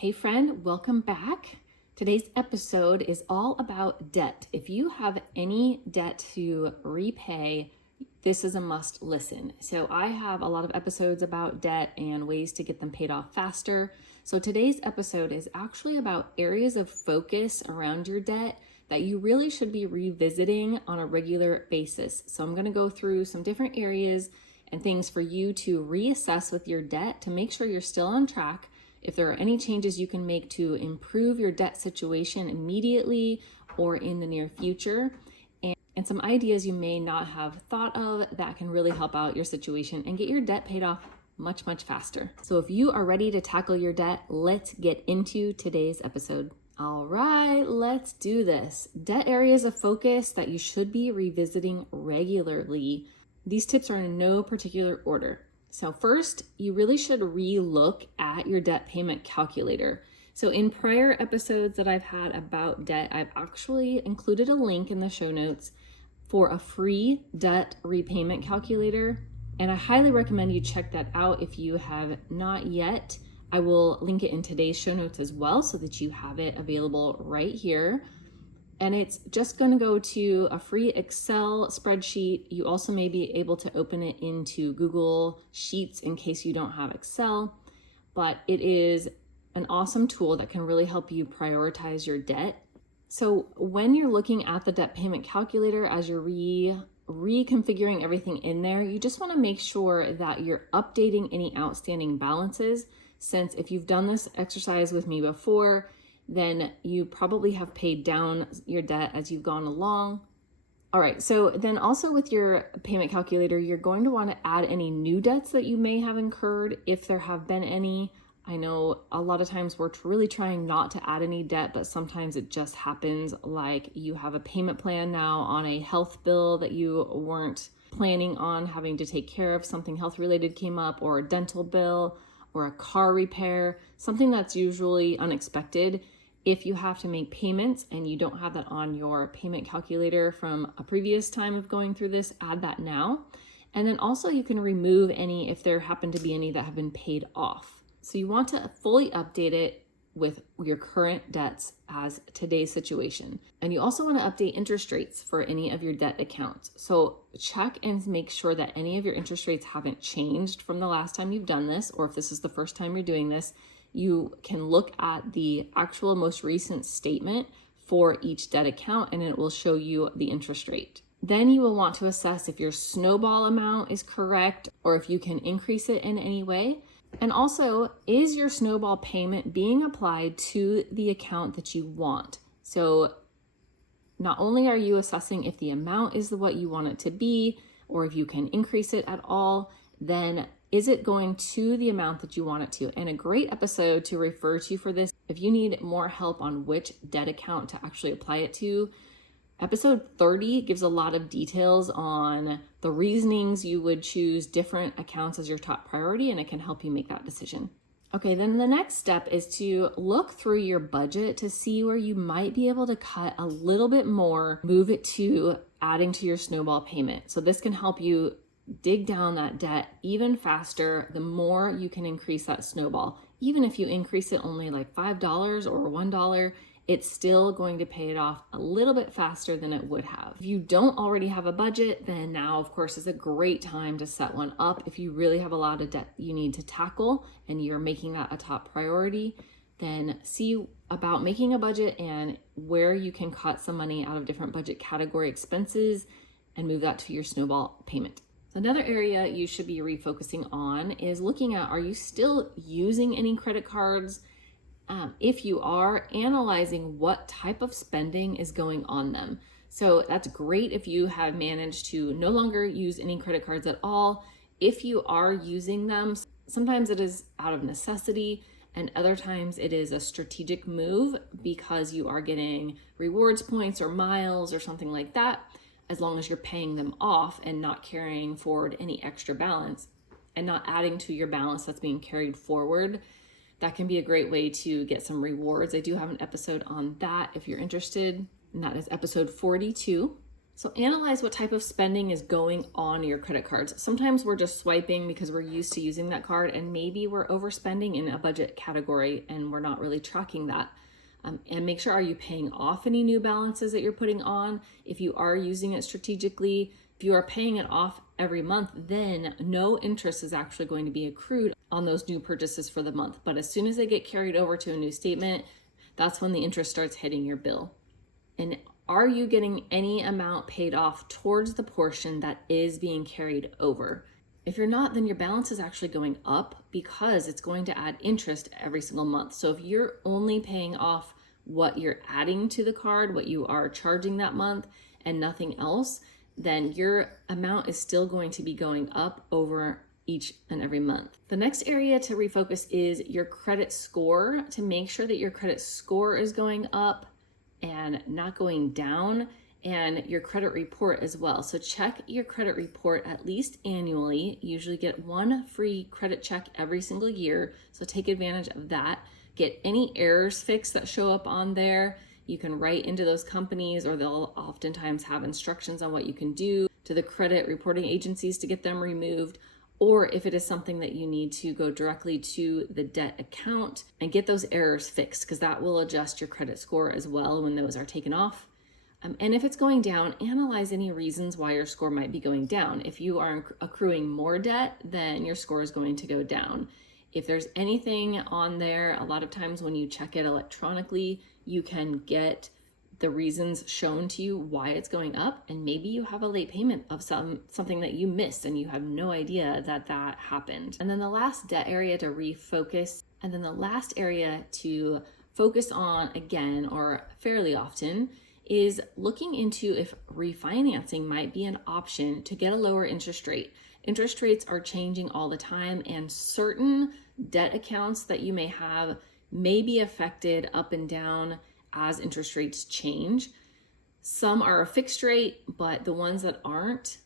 Hey friend, welcome back. Today's episode is all about debt. If you have any debt to repay, this is a must listen. So I have a lot of episodes about debt and ways to get them paid off faster. So today's episode is actually about areas of focus around your debt that you really should be revisiting on a regular basis. So I'm going to go through some different areas and things for you to reassess with your debt to make sure you're still on track. If there are any changes you can make to improve your debt situation immediately or in the near future, and some ideas you may not have thought of that can really help out your situation and get your debt paid off much faster. So if you are ready to tackle your debt, let's get into today's episode. All right, let's do this. Debt areas of focus that you should be revisiting regularly. These tips are in no particular order. So first, you really should re-look at your debt payment calculator. So in prior episodes that I've had about debt, I've actually included a link in the show notes for a free debt repayment calculator. And I highly recommend you check that out if you have not yet. I will link it in today's show notes as well so that you have it available right here. And it's just going to go to a free Excel spreadsheet. You also may be able to open it into Google Sheets in case you don't have Excel, but it is an awesome tool that can really help you prioritize your debt. So when you're looking at the debt payment calculator, as you're reconfiguring everything in there, you just want to make sure that you're updating any outstanding balances, since if you've done this exercise with me before, then you probably have paid down your debt as you've gone along. All right, so then also with your payment calculator, you're going to want to add any new debts that you may have incurred if there have been any. I know a lot of times we're really trying not to add any debt, but sometimes it just happens, like you have a payment plan now on a health bill that you weren't planning on having to take care of. Something health related came up, or a dental bill, or a car repair, something that's usually unexpected. If you have to make payments and you don't have that on your payment calculator from a previous time of going through this, add that now. And then also you can remove any if there happen to be any that have been paid off. So you want to fully update it with your current debts as today's situation. And you also want to update interest rates for any of your debt accounts. So check and make sure that any of your interest rates haven't changed from the last time you've done this, or if this is the first time you're doing this, you can look at the actual most recent statement for each debt account and it will show you the interest rate. Then you will want to assess if your snowball amount is correct or if you can increase it in any way. And also, is your snowball payment being applied to the account that you want? So not only are you assessing if the amount is what you want it to be or if you can increase it at all, then is it going to the amount that you want it to? And a great episode to refer to for this, if you need more help on which debt account to actually apply it to, episode 30 gives a lot of details on the reasonings you would choose different accounts as your top priority, and it can help you make that decision. Okay, then the next step is to look through your budget to see where you might be able to cut a little bit more, move it to adding to your snowball payment. So this can help you dig down that debt even faster. The more you can increase that snowball, even if you increase it only like $5 or $1, it's still going to pay it off a little bit faster than it would have. If you don't already have a budget, then now of course is a great time to set one up. If you really have a lot of debt you need to tackle and you're making that a top priority, then see about making a budget and where you can cut some money out of different budget category expenses and move that to your snowball payment. Another area you should be refocusing on is looking at, are you still using any credit cards? If you are, analyzing what type of spending is going on them. So that's great if you have managed to no longer use any credit cards at all. If you are using them, sometimes it is out of necessity and other times it is a strategic move because you are getting rewards points or miles or something like that, as long as you're paying them off and not carrying forward any extra balance and not adding to your balance that's being carried forward. That can be a great way to get some rewards. I do have an episode on that if you're interested, and that is episode 42. So analyze what type of spending is going on your credit cards. Sometimes we're just swiping because we're used to using that card, and maybe we're overspending in a budget category and we're not really tracking that. And make sure, are you paying off any new balances that you're putting on? If you are using it strategically, if you are paying it off every month, then no interest is actually going to be accrued on those new purchases for the month. But as soon as they get carried over to a new statement, that's when the interest starts hitting your bill. And are you getting any amount paid off towards the portion that is being carried over? If you're not, then your balance is actually going up because it's going to add interest every single month. So if you're only paying off what you're adding to the card, what you are charging that month, and nothing else, then your amount is still going to be going up over each and every month. The next area to refocus is your credit score, to make sure that your credit score is going up and not going down, and your credit report as well. So check your credit report at least annually. You usually get one free credit check every single year, so take advantage of that. Get any errors fixed that show up on there. You can write into those companies, or they'll oftentimes have instructions on what you can do to the credit reporting agencies to get them removed. Or if it is something that you need to go directly to the debt account and get those errors fixed, because that will adjust your credit score as well when those are taken off. And if it's going down, analyze any reasons why your score might be going down. If you are accruing more debt, then your score is going to go down. If there's anything on there, a lot of times when you check it electronically, you can get the reasons shown to you why it's going up, and maybe you have a late payment of something that you missed and you have no idea that happened. And then the last debt area to refocus, and then the last area to focus on again, or fairly often, is looking into if refinancing might be an option to get a lower interest rate. Interest rates are changing all the time, and certain debt accounts that you may have may be affected up and down as interest rates change. Some are a fixed rate, but the ones that aren't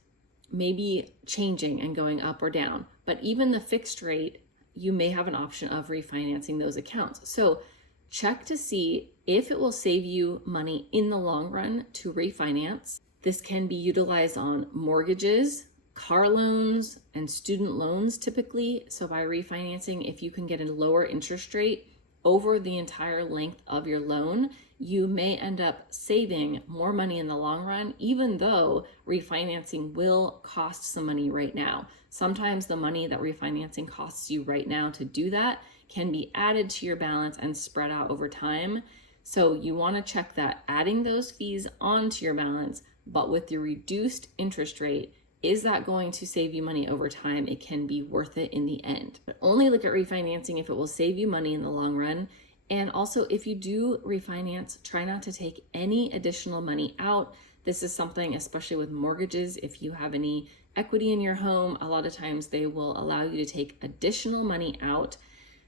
may be changing and going up or down. But even the fixed rate, you may have an option of refinancing those accounts. So check to see if it will save you money in the long run to refinance. This can be utilized on mortgages, car loans, and student loans typically. So by refinancing, if you can get a lower interest rate over the entire length of your loan, you may end up saving more money in the long run, even though refinancing will cost some money right now. Sometimes the money that refinancing costs you right now to do that can be added to your balance and spread out over time. So you want to check that adding those fees onto your balance, but with your reduced interest rate, is that going to save you money over time? It can be worth it in the end. But only look at refinancing if it will save you money in the long run. And also, if you do refinance, try not to take any additional money out. This is something, especially with mortgages, if you have any equity in your home, a lot of times they will allow you to take additional money out.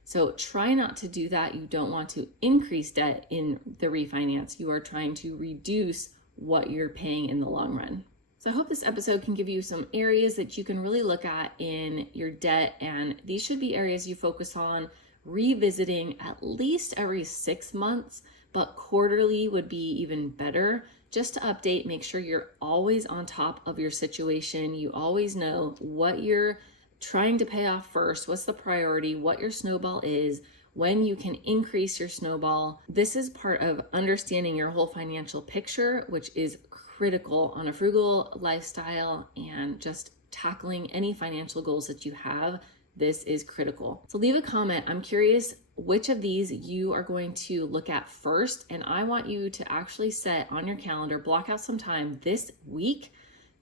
So try not to do that. You don't want to increase debt in the refinance. You are trying to reduce what you're paying in the long run. So I hope this episode can give you some areas that you can really look at in your debt, and these should be areas you focus on revisiting at least every 6 months, but quarterly would be even better, just to update, make sure you're always on top of your situation. You always know what you're trying to pay off first, what's the priority, what your snowball is, when you can increase your snowball. This is part of understanding your whole financial picture, which is critical on a frugal lifestyle and just tackling any financial goals that you have. This is critical. So leave a comment. I'm curious which of these you are going to look at first. And I want you to actually set on your calendar, block out some time this week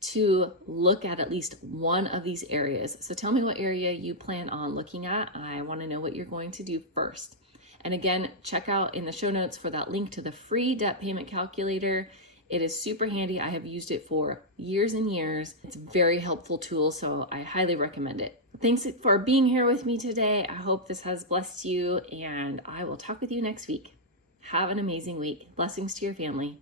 to look at least one of these areas. So tell me what area you plan on looking at. I want to know what you're going to do first. And again, check out in the show notes for that link to the free debt payment calculator. It is super handy. I have used it for years and years. It's a very helpful tool, so I highly recommend it. Thanks for being here with me today. I hope this has blessed you, and I will talk with you next week. Have an amazing week. Blessings to your family.